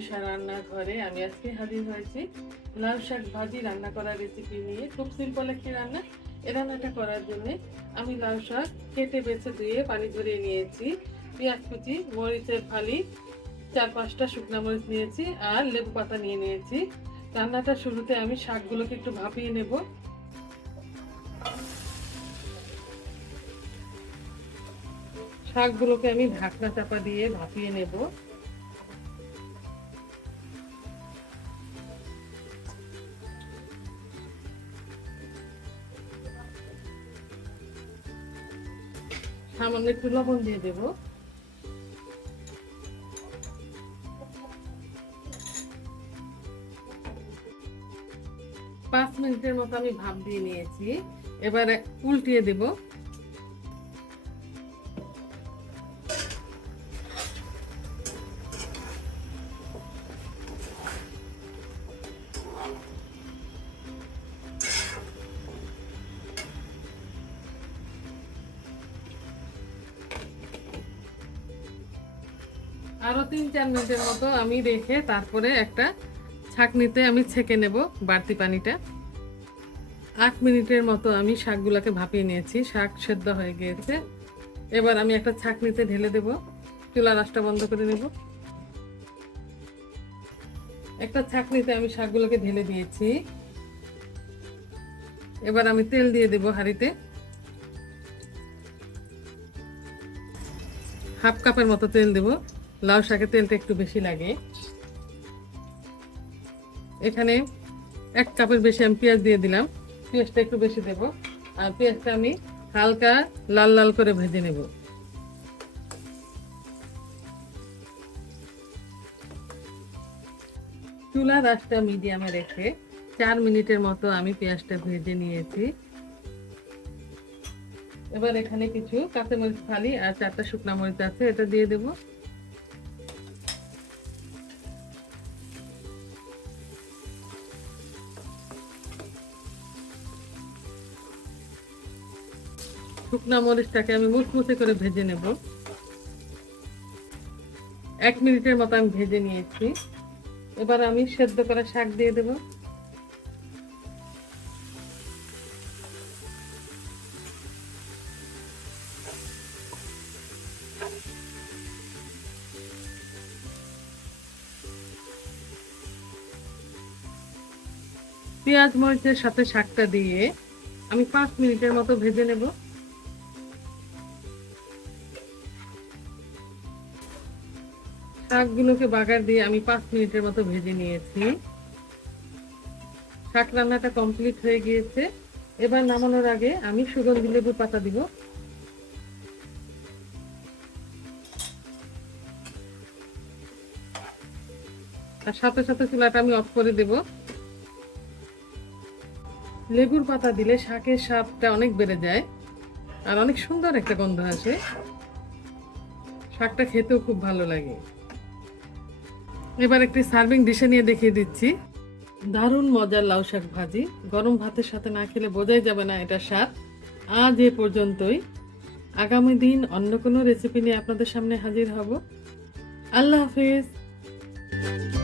মনীষা রান্নাঘরে আমি আজকে হাজির হয়েছি। লাউ শাক ভাজি রান্না করার রেসিপি নিয়ে, খুব সিম্পল একটি রান্না। এই রান্নাটা করার জন্য আমি লাউ শাক কেটে বেছে ধুয়ে পানি ঝরিয়ে নিয়েছি। পেঁয়াজ কুচি, মরিচের ফালি, চার পাঁচটা শুকনো মরিচ নিয়েছি আর লেবু পাতা নিয়ে নিয়েছি। রান্নাটা শুরুতে আমি শাকগুলোকে একটু ভাপিয়ে নেব। শাকগুলোকে আমি ঢাকনা চাপা দিয়ে ভাপিয়ে নেব। সামান্য একটু লবণ দিয়ে দেব। পাঁচ মিনিটের মতো আমি ভাপ দিয়ে নিয়েছি। এবারে উল্টিয়ে দেব। আরও তিন চার মিনিটের মতো আমি রেখে তারপরে একটা ছাঁকনিতে আমি ছেঁকে নেব বাড়তি পানিটা। আট মিনিটের মতো আমি শাকগুলোকে ভাপিয়ে নিয়েছি, শাক সেদ্ধ হয়ে গিয়েছে। এবার আমি একটা ছাঁকনিতে ঢেলে দেব চুলা রাসটা বন্ধ করে নেব। একটা ছাঁকনিতে আমি শাকগুলোকে ঢেলে দিয়েছি। এবার আমি তেল দিয়ে দেব হাঁড়িতে। হাফ কাপের মতো তেল দেব। লাউ শাকের তেলটা একটু বেশি লাগে। এখানে এক কাপের বেশি আমি পেঁয়াজ দিয়ে দিলাম। পেঁয়াজটা একটু বেশি দেব। আর পেঁয়াজটা আমি হালকা লাল লাল করে ভেজে নেব। চুলা রাসটা মিডিয়ামে রেখে চার মিনিটের মতো আমি পেঁয়াজটা ভেজে নিয়েছি। এবার এখানে কিছু কাঁচামরিচ ফালি আর চারটা শুকনা মরিচ আছে, এটা দিয়ে দেব। শুকনা মরিচটাকে আমি মুচমুচে করে ভেজে নেব। এক মিনিটের মতো আমি ভেজে নিয়েছি। এবার আমি সেদ্ধ করা শাক দিয়ে দেবো। পেঁয়াজ মরিচের সাথে শাকটা দিয়ে আমি পাঁচ মিনিটের মতো ভেজে নেব। শাকগুলোকে বাগার দিয়ে আমি পাঁচ মিনিটের মতো ভেজে নিয়েছি। শাক রান্নাটা কমপ্লিট হয়ে গিয়েছে। এবার নামানোর আগে আমি সুগন্ধি লেবুর পাতা দিব। আর সাথে সাথে চুলাটা আমি অফ করে দেবো। লেবুর পাতা দিলে শাকের স্বাদটা অনেক বেড়ে যায় আর অনেক সুন্দর একটা গন্ধ আসে। শাকটা খেতেও খুব ভালো লাগে। এবার একটি সার্ভিং ডিশে নিয়ে দেখিয়ে দিচ্ছি। দারুণ মজার লাউ শাক ভাজি। গরম ভাতের সাথে না খেলে বোঝাই যাবে না এটা স্বাদ। আজ এ পর্যন্তই। আগামী দিন অন্য কোনো রেসিপি নিয়ে আপনাদের সামনে হাজির হব। আল্লাহ হাফিজ।